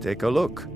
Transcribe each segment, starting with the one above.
Take a look.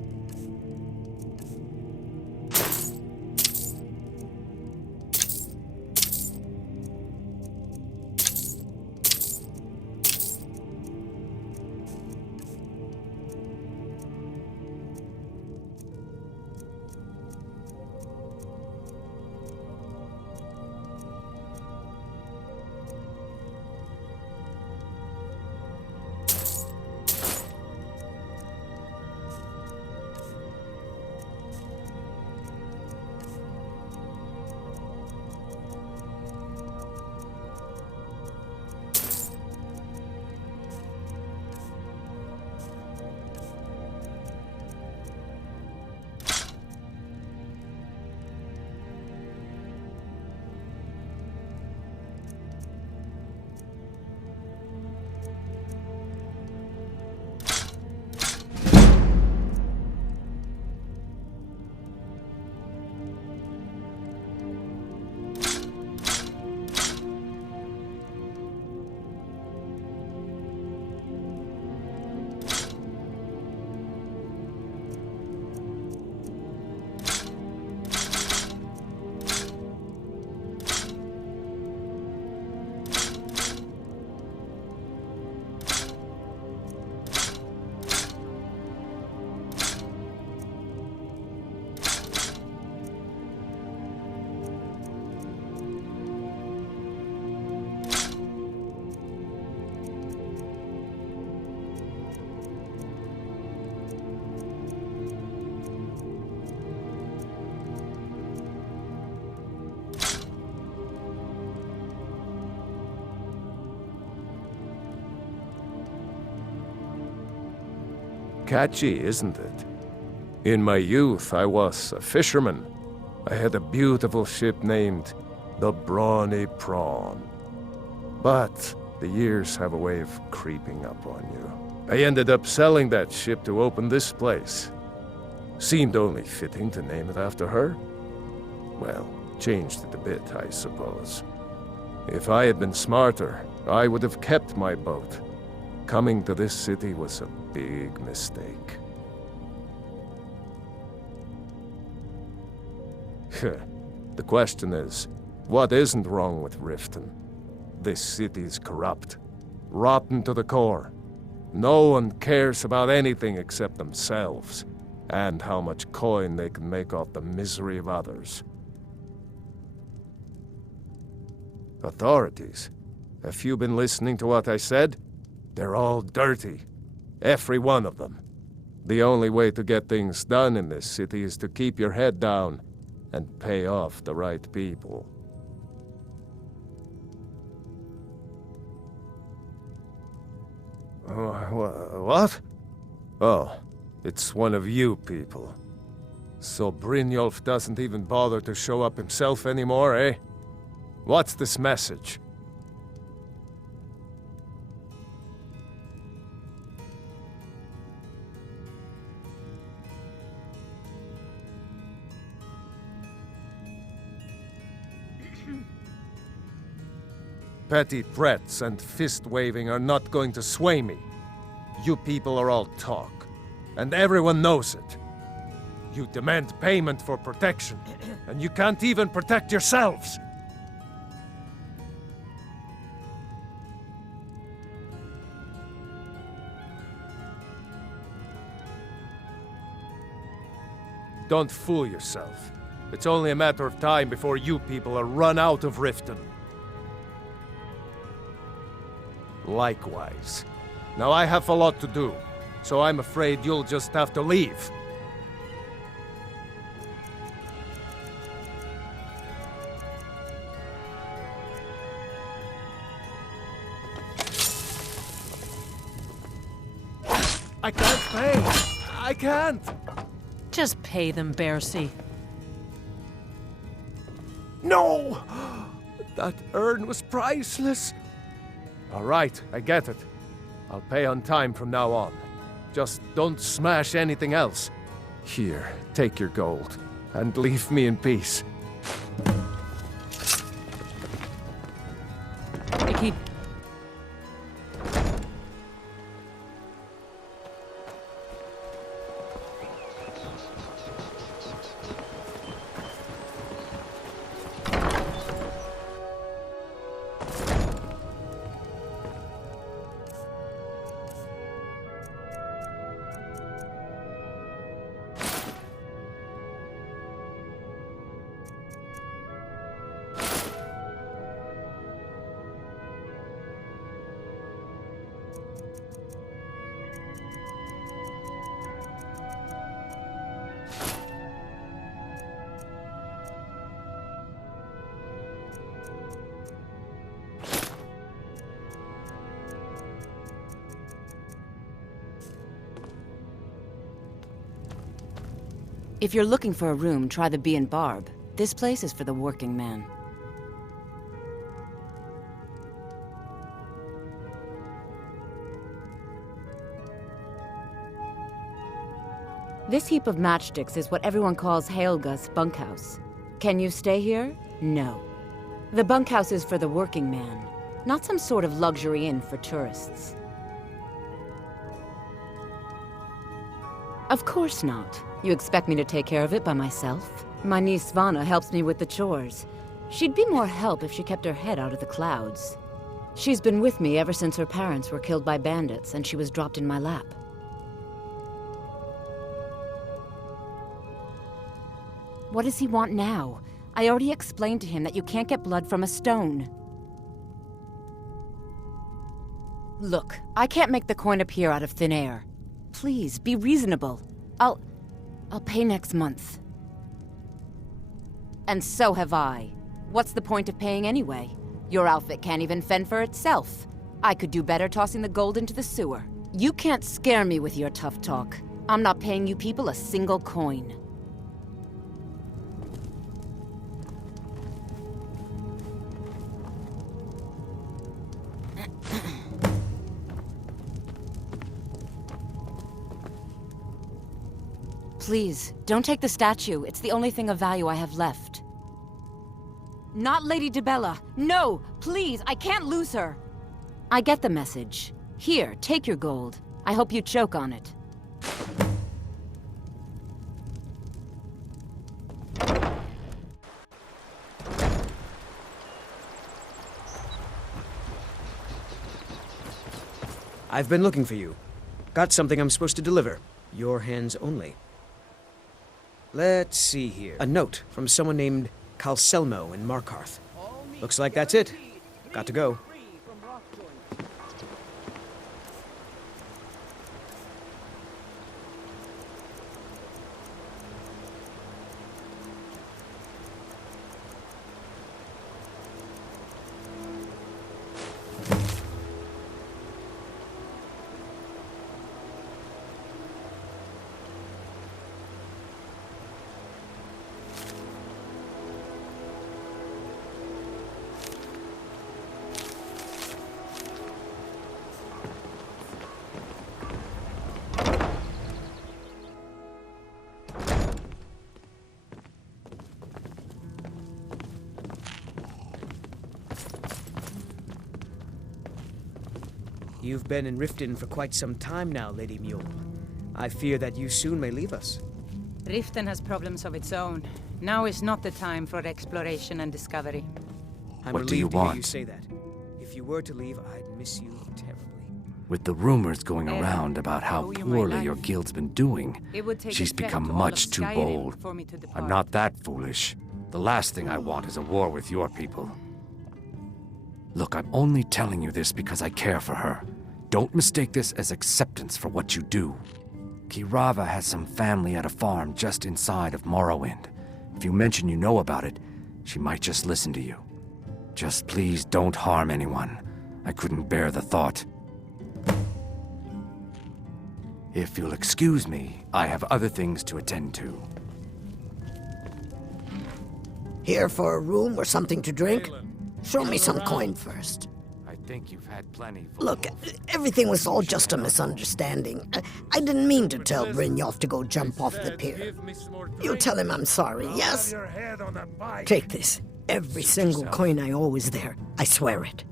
Catchy, isn't it? In my youth, I was a fisherman. I had a beautiful ship named the Brawny Prawn. But the years have a way of creeping up on you. I ended up selling that ship to open this place. Seemed only fitting to name it after her. Well, changed it a bit, I suppose. If I had been smarter, I would have kept my boat. Coming to this city was a big mistake. The question is, what isn't wrong with Riften? This city's corrupt, rotten to the core. No one cares about anything except themselves, and how much coin they can make off the misery of others. Authorities, have you been listening to what I said? They're all dirty. Every one of them. The only way to get things done in this city is to keep your head down and pay off the right people. What? Oh, it's one of you people. So Brynjolf doesn't even bother to show up himself anymore, eh? What's this message? Petty threats and fist-waving are not going to sway me. You people are all talk, and everyone knows it. You demand payment for protection, and you can't even protect yourselves! Don't fool yourself. It's only a matter of time before you people are run out of Riften. Likewise. Now I have a lot to do, so I'm afraid you'll just have to leave. I can't pay! I can't! Just pay them, Bercy. No! That urn was priceless! All right, I get it. I'll pay on time from now on. Just don't smash anything else. Here, take your gold, and leave me in peace. Vicky. If you're looking for a room, try the Bee and Barb. This place is for the working man. This heap of matchsticks is what everyone calls Helga's bunkhouse. Can you stay here? No. The bunkhouse is for the working man, not some sort of luxury inn for tourists. Of course not. You expect me to take care of it by myself? My niece Svana helps me with the chores. She'd be more help if she kept her head out of the clouds. She's been with me ever since her parents were killed by bandits and she was dropped in my lap. What does he want now? I already explained to him that you can't get blood from a stone. Look, I can't make the coin appear out of thin air. Please, be reasonable. I'll pay next month. And so have I. What's the point of paying anyway? Your outfit can't even fend for itself. I could do better tossing the gold into the sewer. You can't scare me with your tough talk. I'm not paying you people a single coin. Please, don't take the statue. It's the only thing of value I have left. Not Lady Dibella. No! Please, I can't lose her! I get the message. Here, take your gold. I hope you choke on it. I've been looking for you. Got something I'm supposed to deliver. Your hands only. Let's see here. A note from someone named Calselmo in Markarth. Looks like that's it. Got to go. You've been in Riften for quite some time now, Lady Mule. I fear that you soon may leave us. Riften has problems of its own. Now is not the time for exploration and discovery. I'm What do you relieved to hear you want? say that. If you were to leave, I'd miss you terribly. With the rumors going Aaron, around about how owe you my poorly your life. guild's been doing, It would take she's a threat become to all of much too Skyrim bold. for me to depart. I'm not that foolish. The last thing I want is a war with your people. Look, I'm only telling you this because I care for her. Don't mistake this as acceptance for what you do. Kirava has some family at a farm just inside of Morrowind. If you mention you know about it, she might just listen to you. Just please don't harm anyone. I couldn't bear the thought. If you'll excuse me, I have other things to attend to. Here for a room or something to drink? Show me some coin first. I think you've had plenty. Look, everything was all just a misunderstanding. I didn't mean to tell Brynjolf to go jump off the pier. You tell him I'm sorry, yes? Take this. Every single coin I owe is there. I swear it.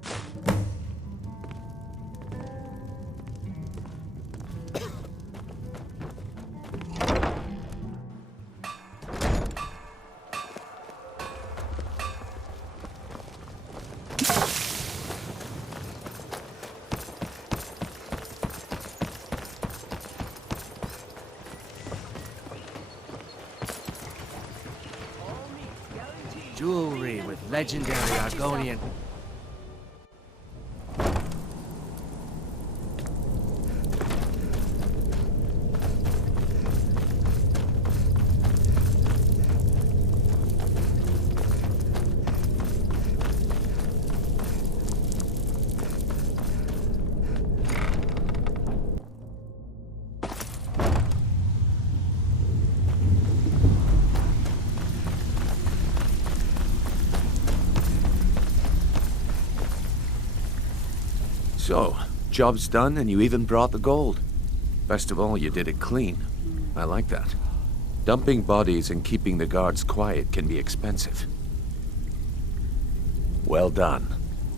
Jewelry with legendary Argonian. So, job's done and you even brought the gold. Best of all, you did it clean. I like that. Dumping bodies and keeping the guards quiet can be expensive. Well done.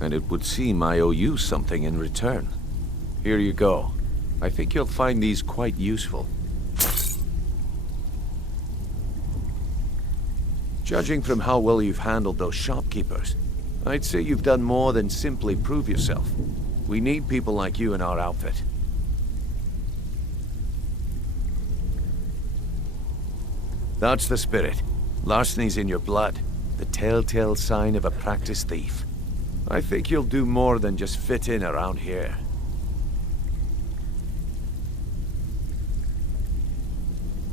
And it would seem I owe you something in return. Here you go. I think you'll find these quite useful. Judging from how well you've handled those shopkeepers, I'd say you've done more than simply prove yourself. We need people like you in our outfit. That's the spirit. Larceny's in your blood. The telltale sign of a practiced thief. I think you'll do more than just fit in around here.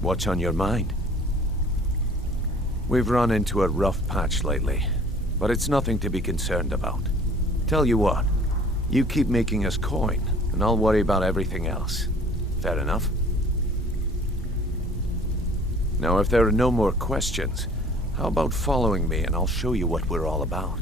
What's on your mind? We've run into a rough patch lately, but it's nothing to be concerned about. Tell you what, you keep making us coin, and I'll worry about everything else. Fair enough? Now, if there are no more questions, how about following me and I'll show you what we're all about?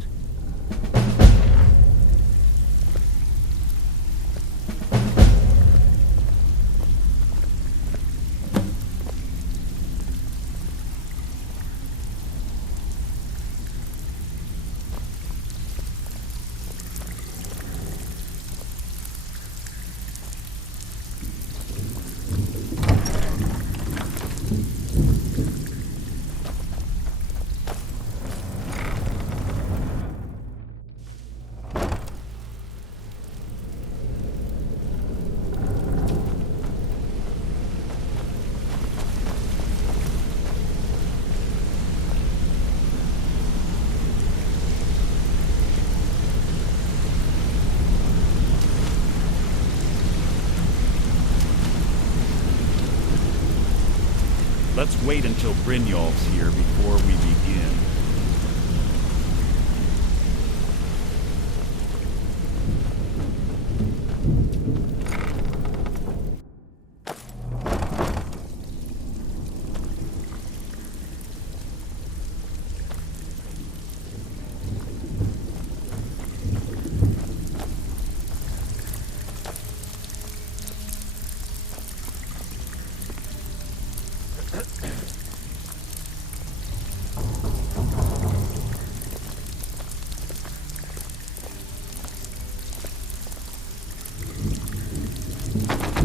Let's wait until Brynjolf's here before we begin.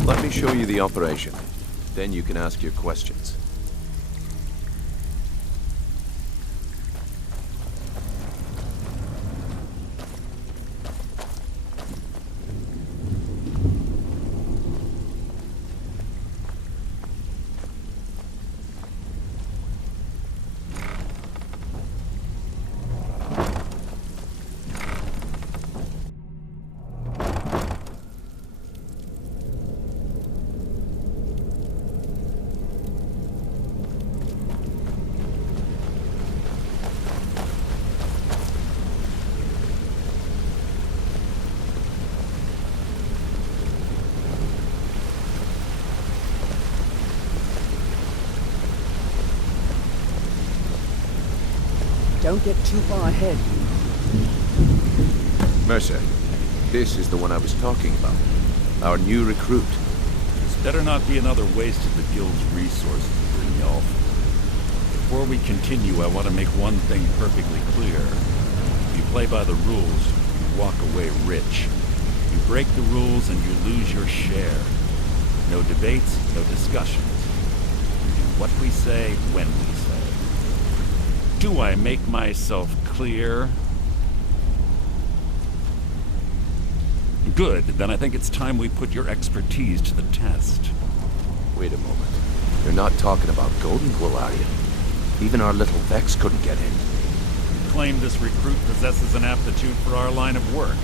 Let me show you the operation. Then you can ask your questions. Don't get too far ahead. Mercer, this is the one I was talking about. Our new recruit. This better not be another waste of the guild's resources, Brynjolf. Before we continue, I want to make one thing perfectly clear. If you play by the rules, you walk away rich. You break the rules and you lose your share. No debates, no discussions. We do what we say, when we say. Do I make myself clear? Good, then I think it's time we put your expertise to the test. Wait a moment. You're not talking about Golden Glow, are you? Even our little Vex couldn't get in. You claim this recruit possesses an aptitude for our line of work.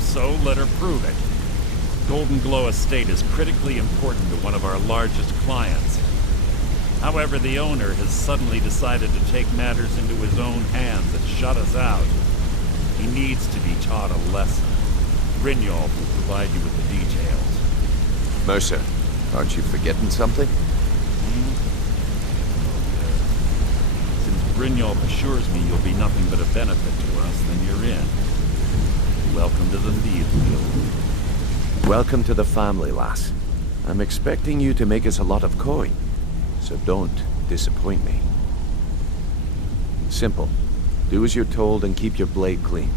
So let her prove it. Golden Glow Estate is critically important to one of our largest clients. However, the owner has suddenly decided to take matters into his own hands and shut us out. He needs to be taught a lesson. Brynjolf will provide you with the details. Mercer, aren't you forgetting something? Since Brynjolf assures me you'll be nothing but a benefit to us, then you're in. Welcome to the Thieves Guild. Welcome to the family, lass. I'm expecting you to make us a lot of coin, so don't disappoint me. Simple. Do as you're told and keep your blade clean.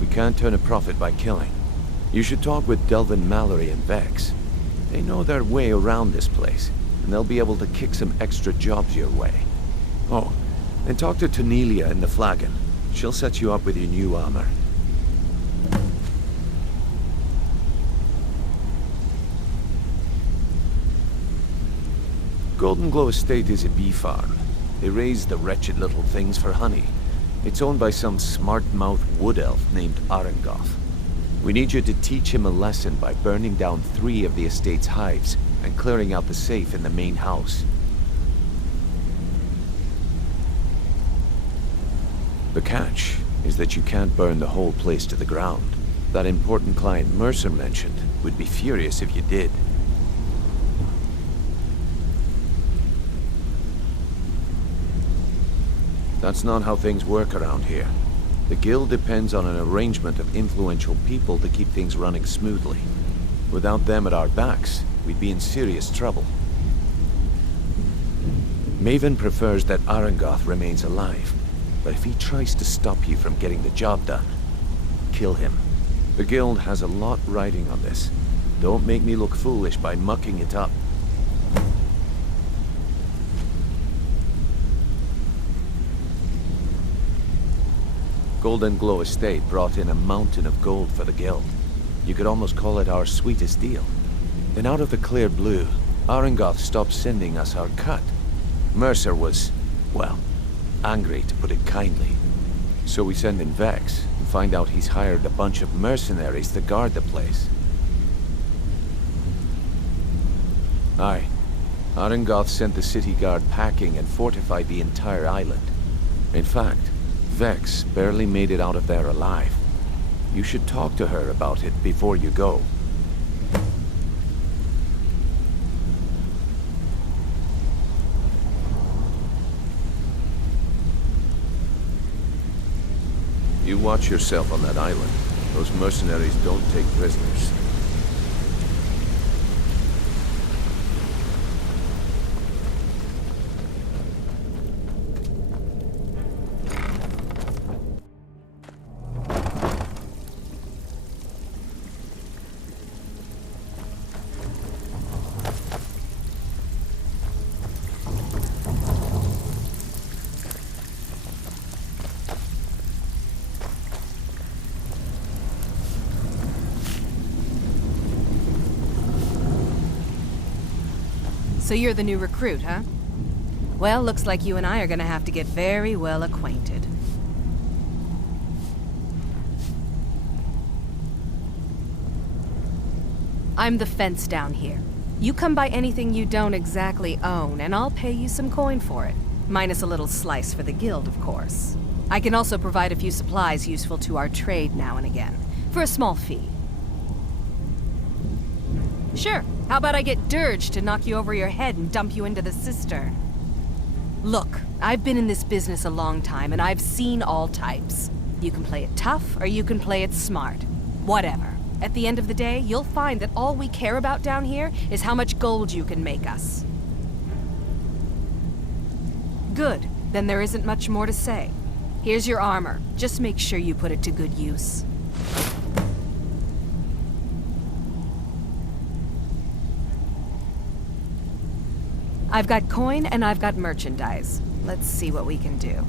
We can't turn a profit by killing. You should talk with Delvin Mallory and Vex. They know their way around this place, and they'll be able to kick some extra jobs your way. Oh, and talk to Tanelia in the Flagon. She'll set you up with your new armor. Golden Glow Estate is a bee farm. They raise the wretched little things for honey. It's owned by some smart-mouthed wood elf named Arangoth. We need you to teach him a lesson by burning down 3 of the estate's hives and clearing out the safe in the main house. The catch is that you can't burn the whole place to the ground. That important client Mercer mentioned would be furious if you did. That's not how things work around here. The guild depends on an arrangement of influential people to keep things running smoothly. Without them at our backs, we'd be in serious trouble. Maven prefers that Arangoth remains alive, but if he tries to stop you from getting the job done, kill him. The guild has a lot riding on this. Don't make me look foolish by mucking it up. Golden Glow Estate brought in a mountain of gold for the guild. You could almost call it our sweetest deal. Then out of the clear blue, Arangoth stopped sending us our cut. Mercer was, well, angry to put it kindly. So we send in Vex and find out he's hired a bunch of mercenaries to guard the place. Aye. Arangoth sent the city guard packing and fortified the entire island. In fact, Vex barely made it out of there alive. You should talk to her about it before you go. You watch yourself on that island. Those mercenaries don't take prisoners. So you're the new recruit, huh? Well, looks like you and I are gonna have to get very well acquainted. I'm the fence down here. You come by anything you don't exactly own, and I'll pay you some coin for it. Minus a little slice for the guild, of course. I can also provide a few supplies useful to our trade now and again, for a small fee. Sure. How about I get Dirge to knock you over your head and dump you into the cistern? Look, I've been in this business a long time, and I've seen all types. You can play it tough, or you can play it smart. Whatever. At the end of the day, you'll find that all we care about down here is how much gold you can make us. Good. Then there isn't much more to say. Here's your armor. Just make sure you put it to good use. I've got coin and I've got merchandise. Let's see what we can do.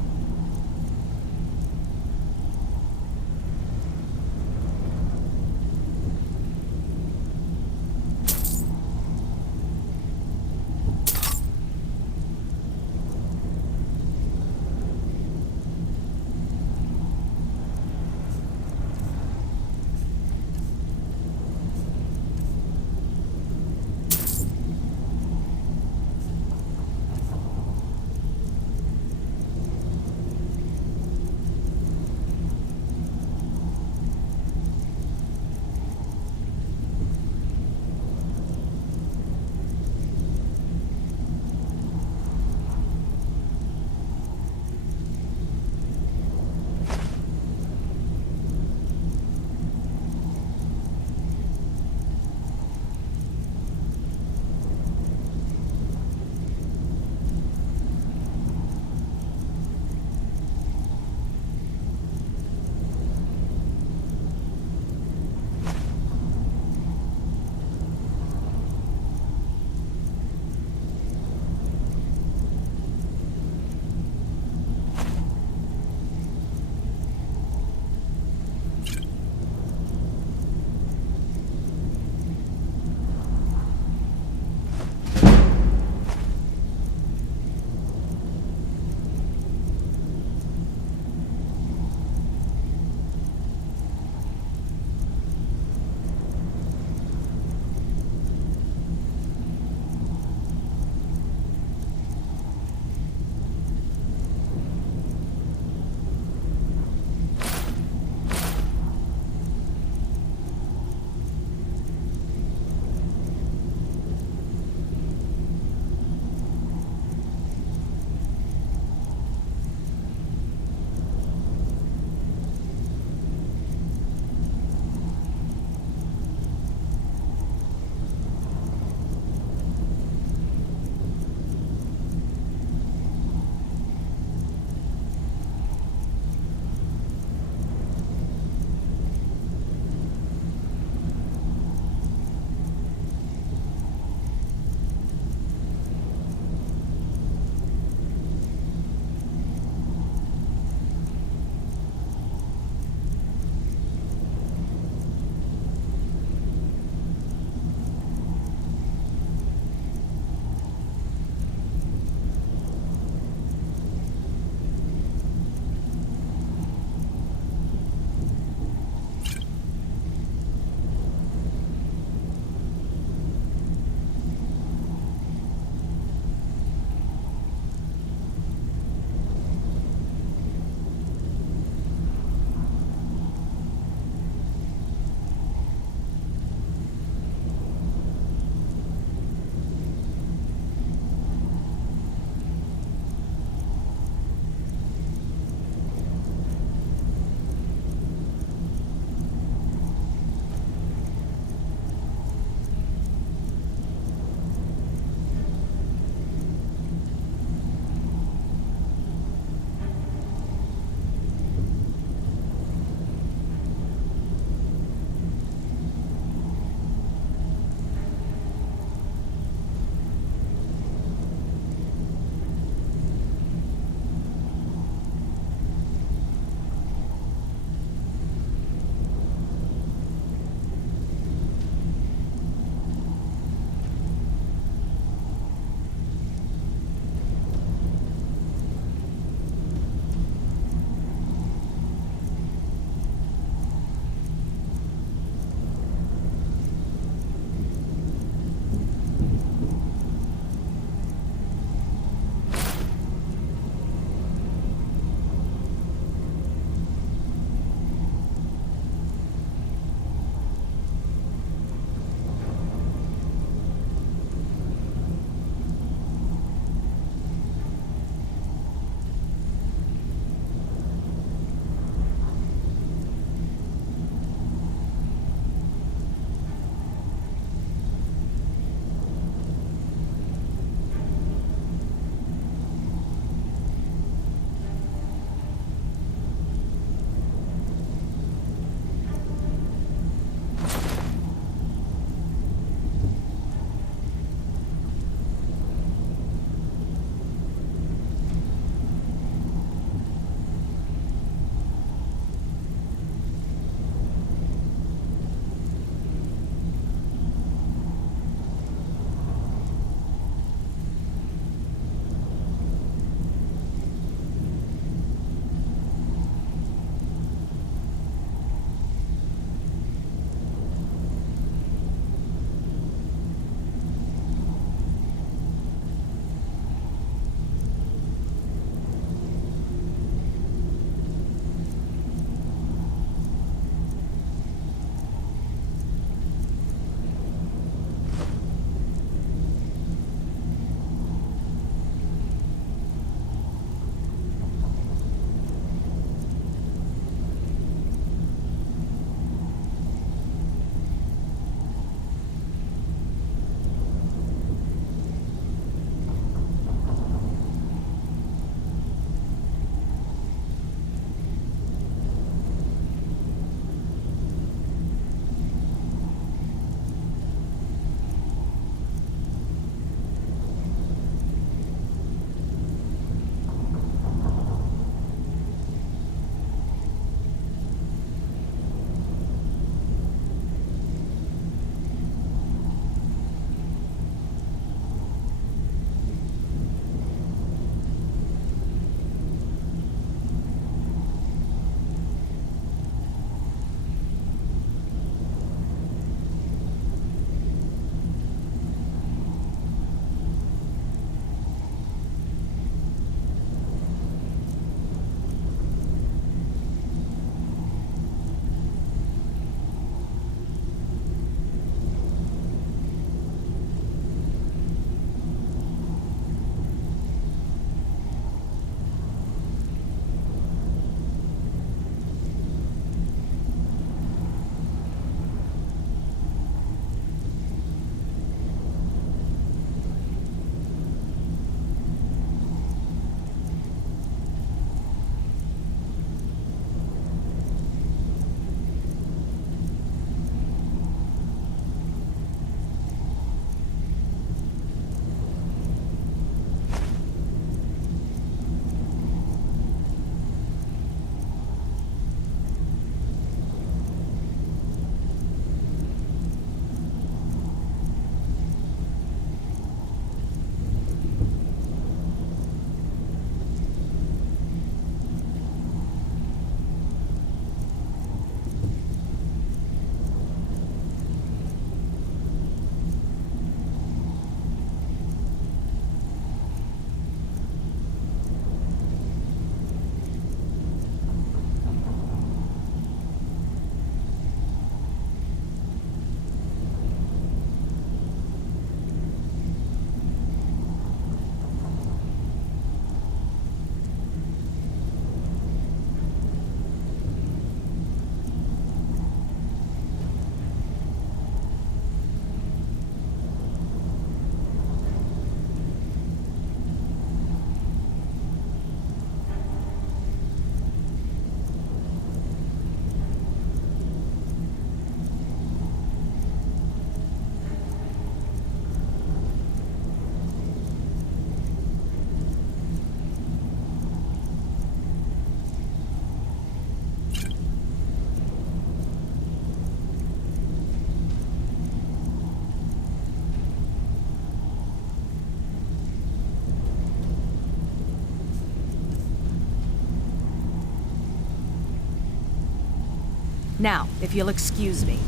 Now, if you'll excuse me.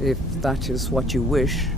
If that is what you wish.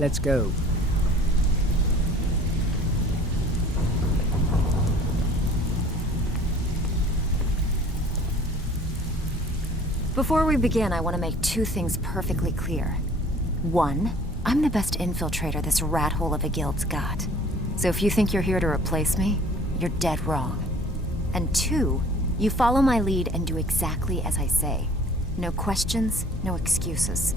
Let's go. Before we begin, I want to make 2 things perfectly clear. 1, I'm the best infiltrator this rat hole of a guild's got. So if you think you're here to replace me, you're dead wrong. And 2, you follow my lead and do exactly as I say. No questions, no excuses.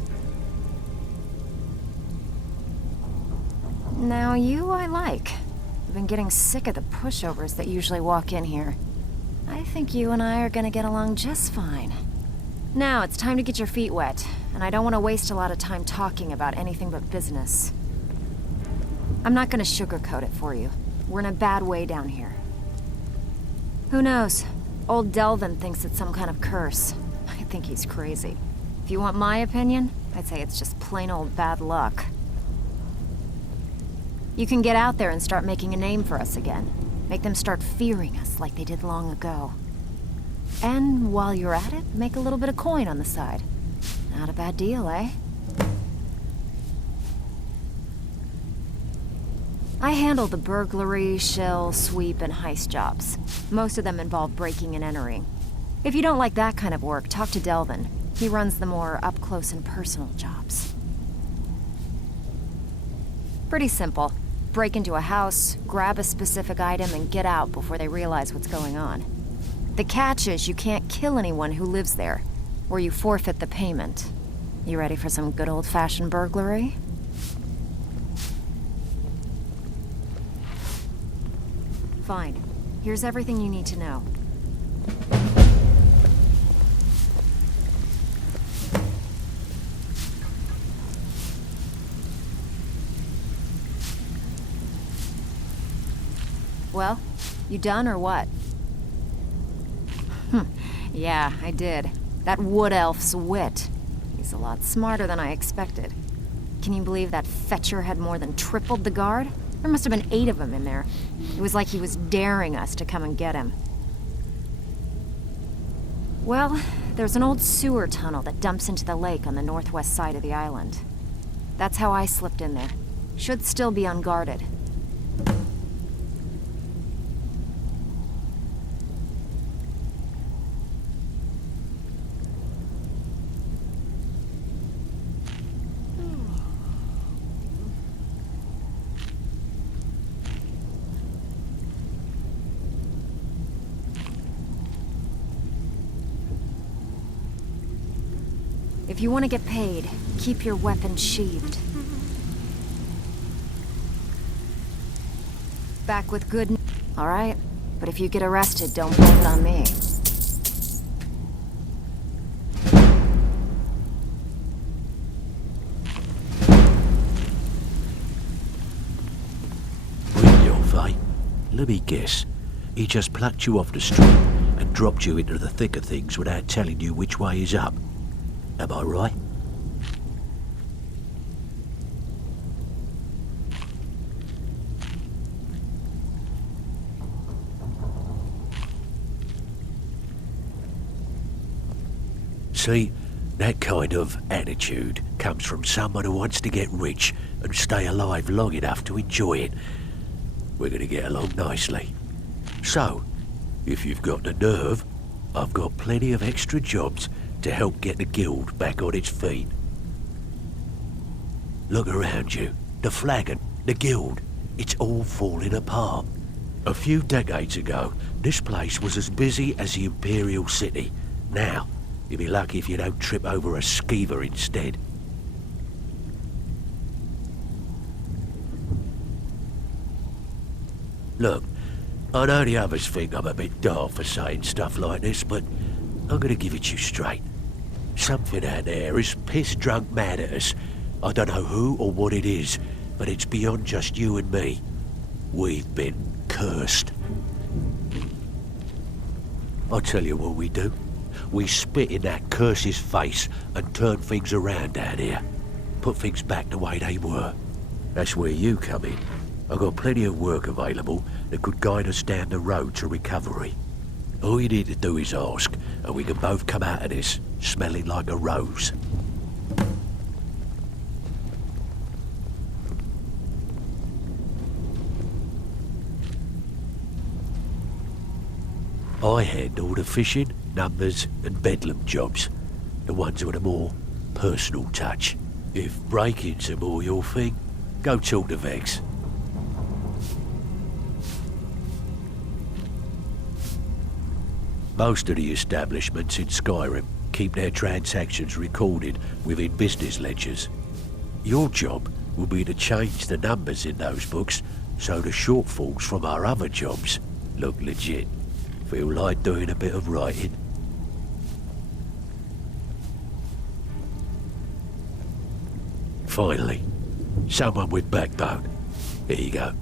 Now you I like. I've been getting sick of the pushovers that usually walk in here. I think you and I are gonna get along just fine. Now it's time to get your feet wet, and I don't want to waste a lot of time talking about anything but business. I'm not gonna sugarcoat it for you. We're in a bad way down here. Who knows? Old Delvin thinks it's some kind of curse. I think he's crazy. If you want my opinion, I'd say it's just plain old bad luck. You can get out there and start making a name for us again. Make them start fearing us like they did long ago. And while you're at it, make a little bit of coin on the side. Not a bad deal, eh? I handle the burglary, shell, sweep, and heist jobs. Most of them involve breaking and entering. If you don't like that kind of work, talk to Delvin. He runs the more up-close and personal jobs. Pretty simple. Break into a house, grab a specific item, and get out before they realize what's going on. The catch is you can't kill anyone who lives there, or you forfeit the payment. You ready for some good old-fashioned burglary? Fine. Here's everything you need to know. Well, you done or what? Yeah, I did. That wood elf's wit. He's a lot smarter than I expected. Can you believe that fetcher had more than tripled the guard? There must have been 8 of them in there. It was like he was daring us to come and get him. Well, there's an old sewer tunnel that dumps into the lake on the northwest side of the island. That's how I slipped in there. Should still be unguarded. If you want to get paid, keep your weapon sheathed. Back with good news. All right, but if you get arrested, don't blame it on me. Brynjolf, eh? Let me guess. He just plucked you off the street and dropped you into the thick of things without telling you which way is up. Am I right? See, that kind of attitude comes from someone who wants to get rich and stay alive long enough to enjoy it. We're gonna get along nicely. So, if you've got the nerve, I've got plenty of extra jobs to help get the guild back on its feet. Look around you. The flagon, the guild, it's all falling apart. A few decades ago, this place was as busy as the Imperial City. Now, you'll be lucky if you don't trip over a skeever instead. Look, I know the others think I'm a bit daft for saying stuff like this, but I'm gonna give it you straight. Something out there is piss-drunk mad at us. I don't know who or what it is, but it's beyond just you and me. We've been cursed. I'll tell you what we do. We spit in that curse's face and turn things around down here. Put things back the way they were. That's where you come in. I've got plenty of work available that could guide us down the road to recovery. All you need to do is ask, and we can both come out of this smelling like a rose. I handle the fishing, numbers, and bedlam jobs. The ones with a more personal touch. If breaking's a more your thing, go talk to Vex. Most of the establishments in Skyrim keep their transactions recorded within business ledgers. Your job will be to change the numbers in those books so the shortfalls from our other jobs look legit. Feel like doing a bit of writing? Finally, someone with backbone. Here you go.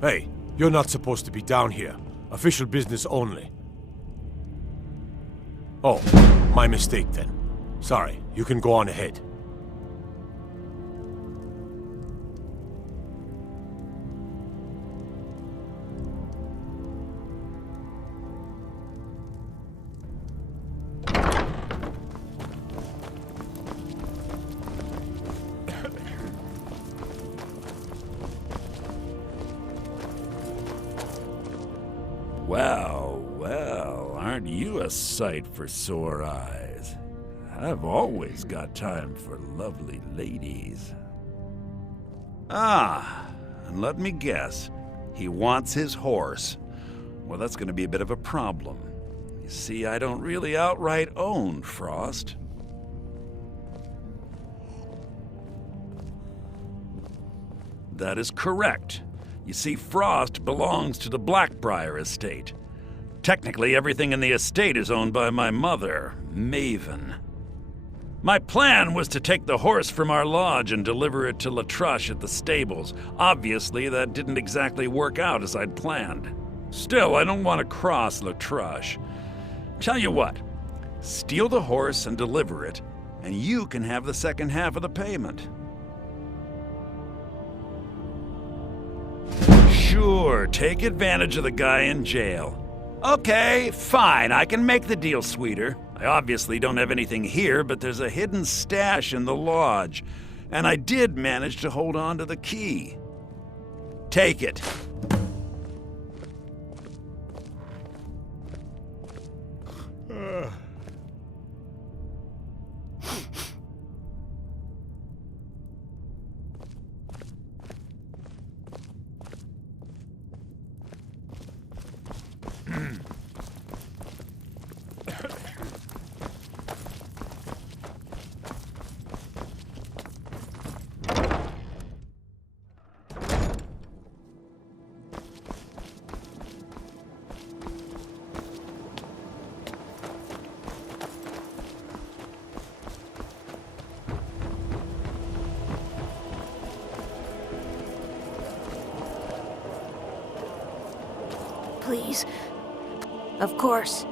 Hey, you're not supposed to be down here. Official business only. Oh, my mistake then. Sorry, you can go on ahead. You a sight for sore eyes. I've always got time for lovely ladies. Ah, and let me guess. He wants his horse. Well, that's going to be a bit of a problem. You see, I don't really outright own Frost. That is correct. You see, Frost belongs to the Blackbriar estate. Technically, everything in the estate is owned by my mother, Maven. My plan was to take the horse from our lodge and deliver it to Latrush at the stables. Obviously, that didn't exactly work out as I'd planned. Still, I don't want to cross Latrush. Tell you what, steal the horse and deliver it, and you can have the second half of the payment. Sure, take advantage of the guy in jail. Okay, fine, I can make the deal sweeter. I obviously don't have anything here, but there's a hidden stash in the lodge, and I did manage to hold on to the key. Take it. Please. Of course.